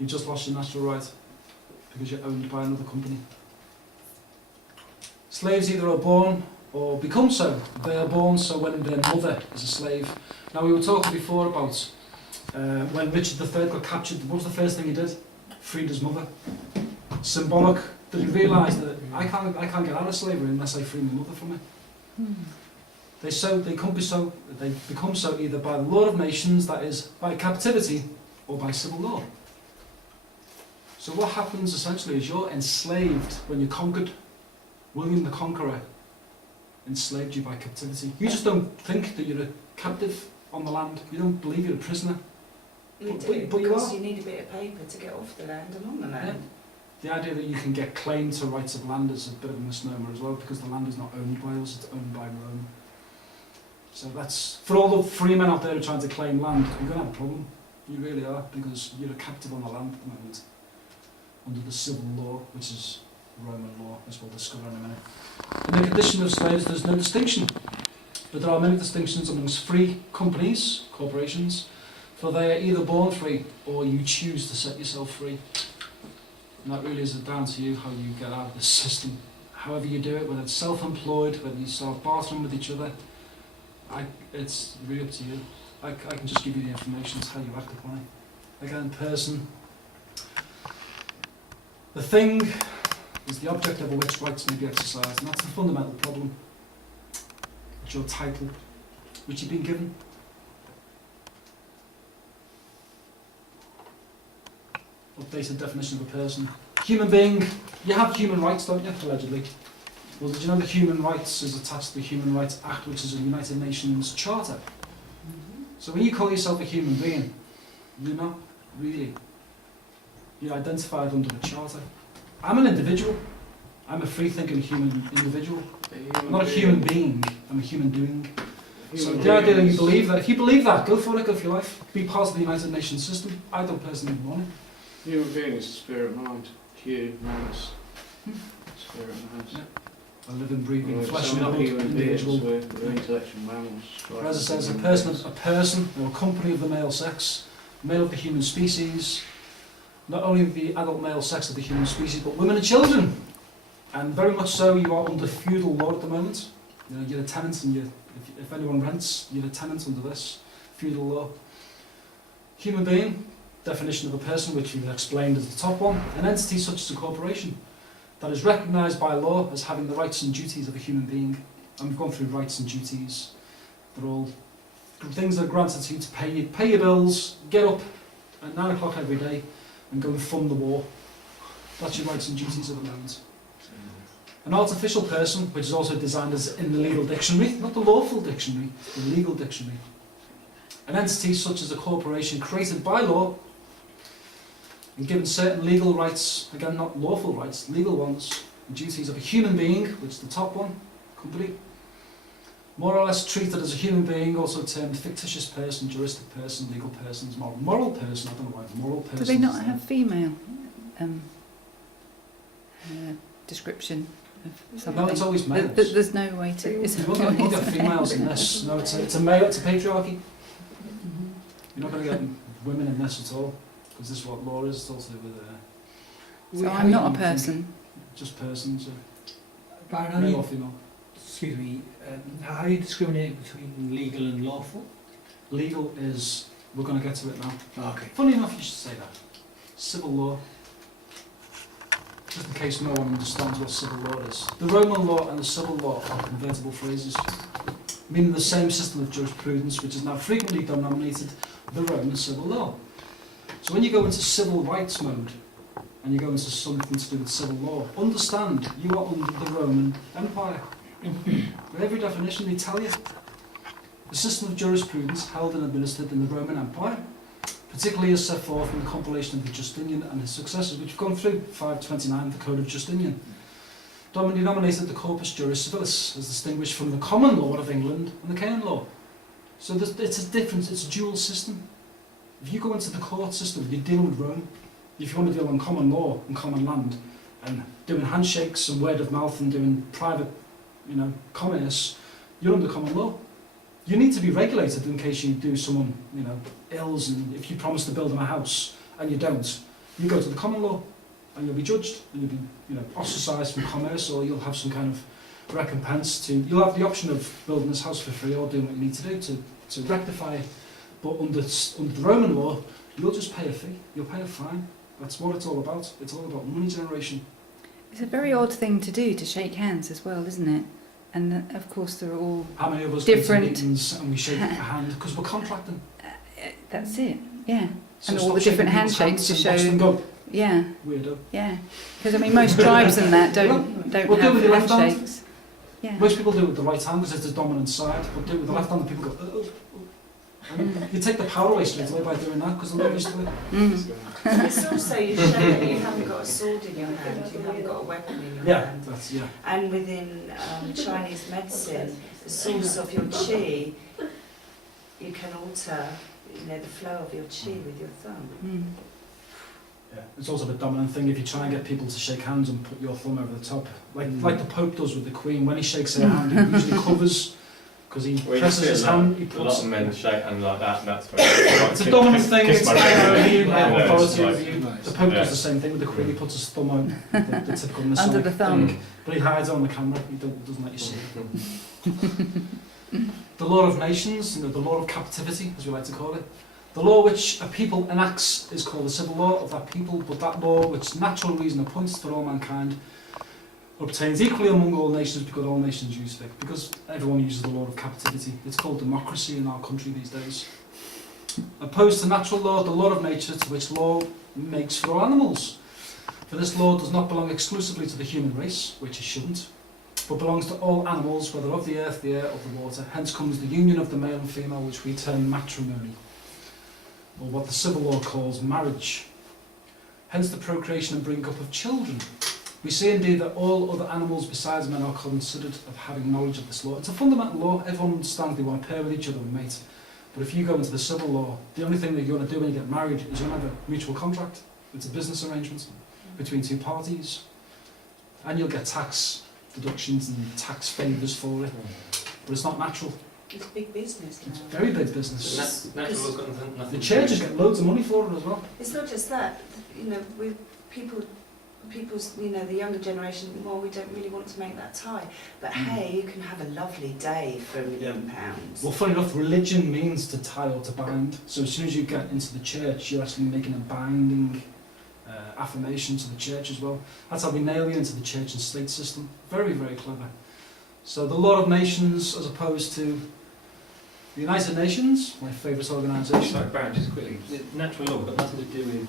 You just lost your natural right because you're owned by another company. Slaves either are born or become so. They are born so when their mother is a slave. Now we were talking before about when Richard III got captured, what was the first thing he did? Freed his mother. Symbolic. Did he realise that I can't get out of slavery unless I free my mother from it? They become so either by the law of nations, that is, by captivity, or by civil law. So what happens essentially is you're enslaved when you're conquered. William the Conqueror enslaved you by captivity. You just don't think that you're a captive on the land. You don't believe you're a prisoner. You But do, you because are. you need a bit of paper to get off the land and on the land. The idea that you can get claim to rights of land is a bit of a misnomer as well, because the land is not owned by us, it's owned by Rome. So that's, for all the free men out there who are trying to claim land, you're going to have a problem. You really are, because you're a captive on the land at the moment, under the civil law, which is Roman law, as we'll discover in a minute. In the condition of slaves, there's no distinction, but there are many distinctions amongst free companies, corporations, for they are either born free or you choose to set yourself free. And that really is down to you how you get out of this system. However you do it, whether it's self-employed, whether you start bartering with each other, it's really up to you. I can just give you the information, it's how you act upon it. Again, person. The thing is the object over which rights may be exercised, and that's the fundamental problem. It's your title, which you've been given. Updated definition of a person. Human being, you have human rights, don't you, allegedly? Well, did you know that human rights is attached to the Human Rights Act, which is a United Nations Charter? So when you call yourself a human being, you're not really. You're identified under the Charter. I'm an individual. I'm a free-thinking human individual. I'm not a human being, I'm a human doing. So the idea that you believe that, if you believe that, go for it, go for your life. Be part of the United Nations system. I don't personally want it. Human being is spirit mind. Q, minus. Spirit mind. Yeah. A living, breathing, flesh and not blood human beings, individual. we're intellectual mammals. As it says, a person or a company of the male sex, male of the human species, not only the adult male sex of the human species, but women and children. And very much so, you are under feudal law at the moment. You know, you're a tenant, and if anyone rents, you're a tenant under this feudal law. Human being, definition of a person, which we've explained as the top one, an entity such as a corporation that is recognised by law as having the rights and duties of a human being. And we've gone through rights and duties. They're all things that are granted to you to pay your bills, get up at 9 o'clock every day and go and fund the war. That's your rights and duties at the moment. An artificial person, which is also designed as in the legal dictionary, not the lawful dictionary, the legal dictionary. An entity such as a corporation created by law and given certain legal rights, again not lawful rights, legal ones, and duties of a human being, which is the top one, company. More or less treated as a human being, also termed fictitious person, juristic person, legal person, moral person, I don't know why, moral person. Do they not have female description of something? No, it's always males. There's no way to... You won't get females in this. No, it's a male, it's a patriarchy. You're not going to get women in this at all, because this is what law is. It's also with So I'm not a person. just persons, Brian, male or female. excuse me, how do you discriminate between legal and lawful? Legal is, we're going to get to it now. Okay. Funny enough, you should say that. Civil law. Just in case no one understands what civil law is. The Roman law and the civil law are convertible phrases, meaning the same system of jurisprudence, which is now frequently denominated the Roman civil law. So when you go into civil rights mode, and you go into something to do with civil law, understand you are under the Roman Empire. With every definition they tell you. The system of jurisprudence held and administered in the Roman Empire, particularly as set forth in the compilation of the Justinian and his successors, which we've gone through, 529, the Code of Justinian, denominated the Corpus Juris Civilis, as distinguished from the common law of England and the canon law. So it's a difference, it's a dual system. If you go into the court system, you're dealing with Rome. If you want to deal on common law and common land, and doing handshakes and word of mouth and doing private, commerce, you're under common law. You need to be regulated in case you do someone, ills, and if you promise to build them a house and you don't, You go to the common law, and you'll be judged, and you'll be, ostracised from commerce, or you'll have some kind of recompense you'll have the option of building this house for free or doing what you need to do to rectify it. But under the Roman law, you'll just pay a fee, you'll pay a fine. That's what it's all about. It's all about money generation. It's a very odd thing to do, to shake hands as well, isn't it? And of course they're all How many of us different. go to meetings and we shake a hand because we're contracting? That's it, yeah. So And all stop the different shaking people's handshakes to hands and watch them show, go. yeah, Weirdo. yeah. Because I mean, most tribes and that don't Well, do it have with your left hand. handshakes. Yeah. Most people do it with the right hand because it's the dominant side, but do it with the left hand and people go, oh, oh. And you take the power away straight away by doing that because they're not used to it. Mm. It's also you show that you haven't got a sword in your hand, you haven't got a weapon in your Yeah, hand. that's, And within Chinese medicine, the source of your qi, you can alter, the flow of your qi with your thumb. Mm. Yeah. It's also the dominant thing if you try and get people to shake hands and put your thumb over the top. Like the Pope does with the Queen, when he shakes her hand, he usually covers, because he presses his hand, he A lot puts... of men shake hands like that, and that's where It's a dominant thing, it's my power over you, Yeah, male authority it's over like- you. Nice. The Pope Yeah. does the same thing with the Queen, he puts his thumb out, the typical Masonic Under the thumb. thing. But he hides it on the camera, he doesn't let you see it. The law of nations, the law of captivity, as we like to call it. The law which a people enacts is called the civil law of that people, but that law which natural reason appoints for all mankind obtains equally among all nations because all nations use it. Because everyone uses the law of captivity. It's called democracy in our country these days. Opposed to natural law, the law of nature, to which law makes for all animals. For this law does not belong exclusively to the human race, which it shouldn't, but belongs to all animals, whether of the earth, the air, or the water. Hence comes the union of the male and female, which we term matrimony, or what the civil law calls marriage. Hence the procreation and bringing up of children. We see indeed that all other animals besides men are considered of having knowledge of this law. It's a fundamental law. Everyone understands they want to pair with each other and mate. But if you go into the civil law, the only thing that you're going to do when you get married is you're going to have a mutual contract. It's a business arrangement between two parties. And you'll get tax deductions and tax favours for it. But it's not natural. It's big business now. It's very big business. Natural law's got nothing The to churches do get loads of money for it as well. It's not just that, with people's, the younger generation, well, we don't really want to make that tie. But hey, you can have a lovely day for £1 million. Well, funny enough, religion means to tie or to bind. So as soon as you get into the church, you're actually making a binding affirmation to the church as well. That's how we nail you into the church and state system. Very, very clever. So the law of nations as opposed to the United Nations, my favourite organisation. Sorry, Barry, just quickly. The natural law got nothing to do with